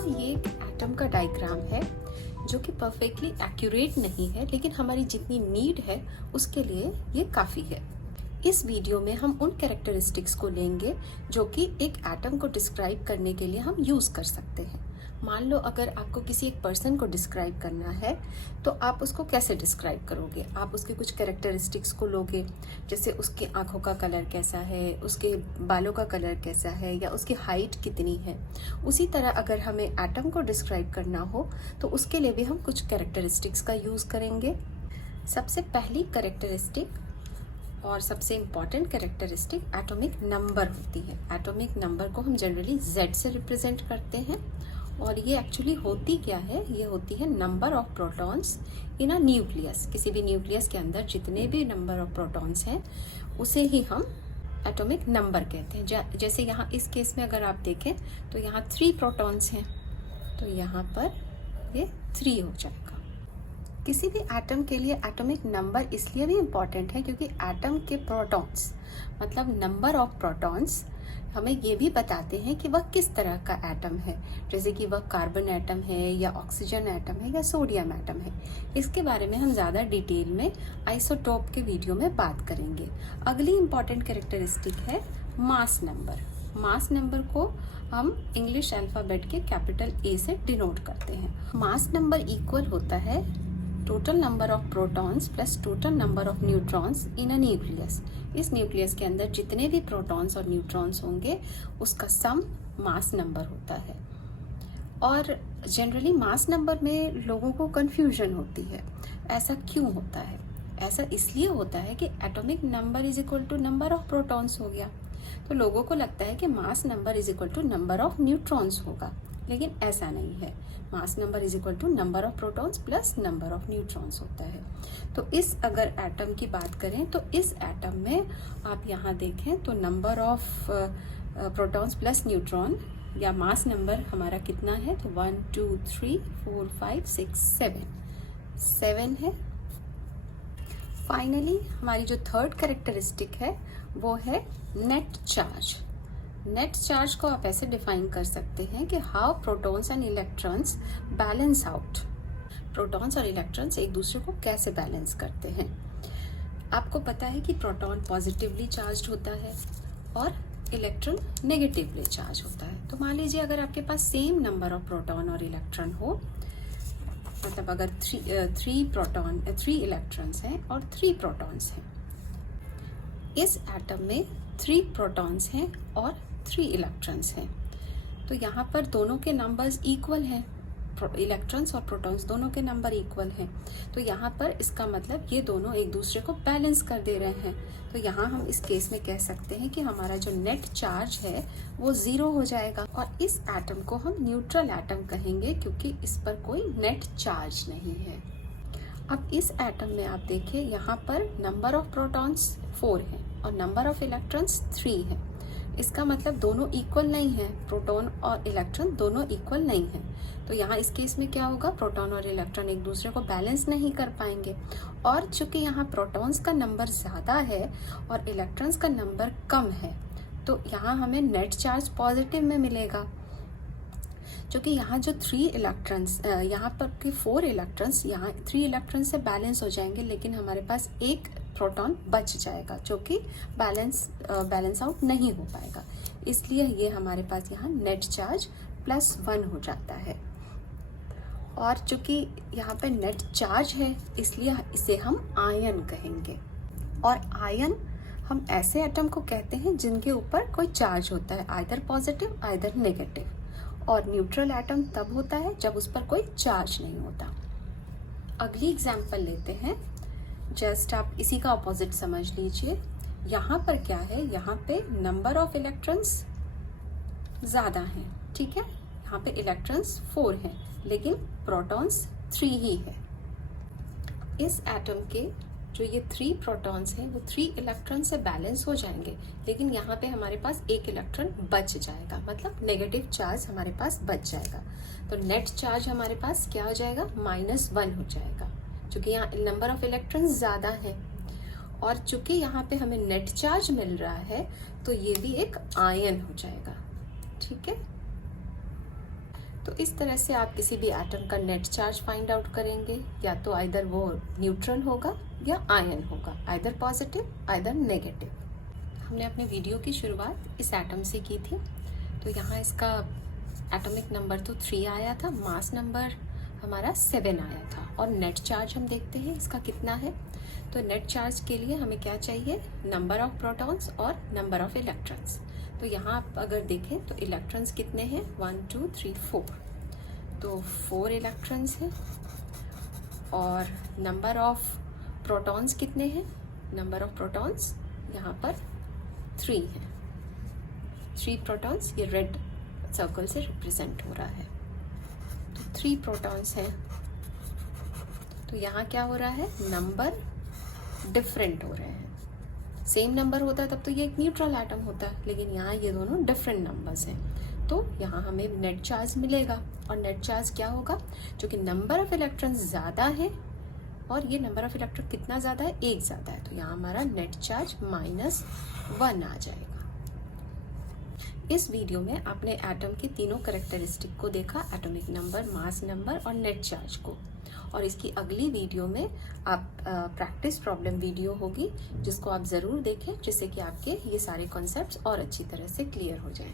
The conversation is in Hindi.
यहाँ ये एक एटम का डायग्राम है जो कि परफेक्टली एक्यूरेट नहीं है, लेकिन हमारी जितनी नीड है उसके लिए ये काफ़ी है। इस वीडियो में हम उन कैरेक्टरिस्टिक्स को लेंगे जो कि एक एटम को डिस्क्राइब करने के लिए हम यूज़ कर सकते हैं। मान लो अगर आपको किसी एक पर्सन को डिस्क्राइब करना है तो आप उसको कैसे डिस्क्राइब करोगे? आप उसके कुछ कैरेक्टरिस्टिक्स को लोगे, जैसे उसकी आंखों का कलर कैसा है, उसके बालों का कलर कैसा है, या उसकी हाइट कितनी है। उसी तरह अगर हमें एटम को डिस्क्राइब करना हो तो उसके लिए भी हम कुछ कैरेक्टरिस्टिक्स का यूज़ करेंगे। सबसे पहली कैरेक्टरिस्टिक और सबसे इम्पॉर्टेंट कैरेक्टरिस्टिक एटॉमिक नंबर होती है। एटॉमिक नंबर को हम जनरली Z से रिप्रेजेंट करते हैं, और ये एक्चुअली होती क्या है? ये होती है number of protons in a nucleus. किसी भी न्यूक्लियस के अंदर जितने भी नंबर ऑफ प्रोटॉन्स हैं उसे ही हम एटॉमिक नंबर कहते हैं। जैसे यहाँ इस केस में अगर आप देखें तो यहाँ 3 प्रोटॉन्स हैं, तो यहाँ पर ये 3 हो जाएगा। किसी भी एटम के लिए एटॉमिक नंबर इसलिए भी इम्पॉर्टेंट है क्योंकि एटम के प्रोटॉन्स मतलब नंबर ऑफ प्रोटॉन्स हमें ये भी बताते हैं कि वह किस तरह का एटम है, जैसे कि वह कार्बन एटम है या ऑक्सीजन एटम है या सोडियम एटम है। इसके बारे में हम ज़्यादा डिटेल में आइसोटोप के वीडियो में बात करेंगे। अगली इम्पॉर्टेंट कैरेक्टरिस्टिक है मास नंबर। मास नंबर को हम इंग्लिश अल्फ़ाबेट के कैपिटल A से डिनोट करते हैं। मास नंबर इक्वल होता है total number of protons plus total number of neutrons in a nucleus. इस न्यूक्लियस के अंदर जितने भी प्रोटॉन्स और न्यूट्रॉन्स होंगे उसका सम मास नंबर होता है। और जनरली मास नंबर में लोगों को कंफ्यूजन होती है। ऐसा क्यों होता है? ऐसा इसलिए होता है कि atomic number is equal to number of protons हो गया, तो लोगों को लगता है कि mass number is equal to number of neutrons होगा, लेकिन ऐसा नहीं है। Mass number is equal to number of protons plus number of neutrons होता है। तो इस अगर एटम की बात करें तो इस एटम में आप यहाँ देखें तो number of protons plus neutron या मास नंबर हमारा कितना है? तो 1 2 3 4 5 6 7 है। फाइनली हमारी जो थर्ड कैरेक्टरिस्टिक है वो है नेट चार्ज। नेट चार्ज को आप ऐसे डिफाइन कर सकते हैं कि how protons and electrons balance out. Protons और इलेक्ट्रॉन्स एक दूसरे को कैसे बैलेंस करते हैं। आपको पता है कि प्रोटॉन पॉजिटिवली चार्ज होता है और इलेक्ट्रॉन नेगेटिवली चार्ज होता है। तो मान लीजिए अगर आपके पास सेम नंबर ऑफ प्रोटॉन और इलेक्ट्रॉन हो, मतलब अगर 3 इलेक्ट्रॉन्स हैं और 3 प्रोटॉन्स हैं, इस एटम में 3 प्रोटॉन्स हैं और 3 इलेक्ट्रॉन्स हैं, तो यहाँ पर दोनों के नंबर्स इक्वल हैं। इलेक्ट्रॉन्स और प्रोटॉन्स दोनों के नंबर इक्वल हैं, तो यहाँ पर इसका मतलब ये दोनों एक दूसरे को बैलेंस कर दे रहे हैं। तो यहाँ हम इस केस में कह सकते हैं कि हमारा जो नेट चार्ज है वो 0 हो जाएगा, और इस एटम को हम न्यूट्रल एटम कहेंगे क्योंकि इस पर कोई नेट चार्ज नहीं है। अब इस एटम में आप देखिए यहाँ पर नंबर ऑफ प्रोटॉन्स 4 हैं और नंबर ऑफ इलेक्ट्रॉन्स 3 है। इसका मतलब दोनों इक्वल नहीं है, प्रोटॉन और इलेक्ट्रॉन दोनों इक्वल नहीं है। तो यहाँ इस केस में क्या होगा? प्रोटॉन और इलेक्ट्रॉन एक दूसरे को बैलेंस नहीं कर पाएंगे, और चूंकि यहाँ प्रोटॉन्स का नंबर ज़्यादा है और इलेक्ट्रॉन्स का नंबर कम है, तो यहाँ हमें नेट चार्ज पॉजिटिव में मिलेगा। क्योंकि यहाँ जो 3 इलेक्ट्रॉन्स यहाँ पर के 4 इलेक्ट्रॉन्स यहाँ 3 इलेक्ट्रॉन से बैलेंस हो जाएंगे, लेकिन हमारे पास एक प्रोटॉन बच जाएगा जो कि बैलेंस आउट नहीं हो पाएगा। इसलिए ये हमारे पास यहाँ नेट चार्ज +1 हो जाता है। और चूंकि यहाँ पे नेट चार्ज है इसलिए इसे हम आयन कहेंगे। और आयन हम ऐसे एटम को कहते हैं जिनके ऊपर कोई चार्ज होता है, आइदर पॉजिटिव आइदर नेगेटिव। और न्यूट्रल एटम तब होता है जब उस पर कोई चार्ज नहीं होता। अगली एग्जांपल लेते हैं। जस्ट आप इसी का अपोजिट समझ लीजिए। यहाँ पर क्या है? यहाँ पे नंबर ऑफ इलेक्ट्रॉन्स ज़्यादा हैं, ठीक है। यहाँ पे इलेक्ट्रॉन्स 4 हैं लेकिन प्रोटॉन्स 3 ही है। इस एटम के जो ये 3 प्रोटॉन्स हैं वो 3 इलेक्ट्रॉन से बैलेंस हो जाएंगे, लेकिन यहाँ पे हमारे पास एक इलेक्ट्रॉन बच जाएगा, मतलब नेगेटिव चार्ज हमारे पास बच जाएगा। तो नेट चार्ज हमारे पास क्या हो जाएगा? -1 हो जाएगा, क्योंकि यहाँ नंबर ऑफ इलेक्ट्रॉन्स ज़्यादा है। और चूंकि यहाँ पे हमें नेट चार्ज मिल रहा है तो ये भी एक आयन हो जाएगा, ठीक है। तो इस तरह से आप किसी भी एटम का नेट चार्ज फाइंड आउट करेंगे, या तो आइदर वो न्यूट्रल होगा या आयन होगा, आइदर पॉजिटिव आइदर नेगेटिव। हमने अपने वीडियो की शुरुआत इस एटम से की थी। तो यहाँ इसका एटॉमिक नंबर तो 3 आया था, मास नंबर हमारा 7 आया था, और नेट चार्ज हम देखते हैं इसका कितना है। तो नेट चार्ज के लिए हमें क्या चाहिए, नंबर ऑफ प्रोटॉन्स और नंबर ऑफ इलेक्ट्रॉन्स। तो यहाँ आप अगर देखें तो इलेक्ट्रॉन्स कितने हैं, 1 2 3 4, तो 4 इलेक्ट्रॉन्स हैं। और नंबर ऑफ प्रोटॉन्स कितने हैं, नंबर ऑफ प्रोटॉन्स यहाँ पर 3 है, 3 प्रोटॉन्स, ये रेड सर्कल से रिप्रेजेंट हो रहा है। तो 3 प्रोटॉन्स हैं। तो यहाँ क्या हो रहा है, नंबर डिफरेंट हो रहे हैं। सेम नंबर होता है तब तो ये एक न्यूट्रल एटम होता है, लेकिन यहाँ ये दोनों डिफरेंट नंबर्स हैं। तो यहाँ हमें नेट चार्ज मिलेगा, और नेट चार्ज क्या होगा, जो कि नंबर ऑफ इलेक्ट्रॉन्स ज़्यादा है, और ये नंबर ऑफ इलेक्ट्रॉन कितना ज़्यादा है, 1 ज़्यादा है। तो यहाँ हमारा नेट चार्ज -1 आ जाएगा। इस वीडियो में आपने एटम के तीनों कैरेक्टरिस्टिक को देखा, एटॉमिक नंबर, मास नंबर और नेट चार्ज को। और इसकी अगली वीडियो में आप प्रैक्टिस प्रॉब्लम वीडियो होगी, जिसको आप ज़रूर देखें, जिससे कि आपके ये सारे कॉन्सेप्ट्स और अच्छी तरह से क्लियर हो जाएं।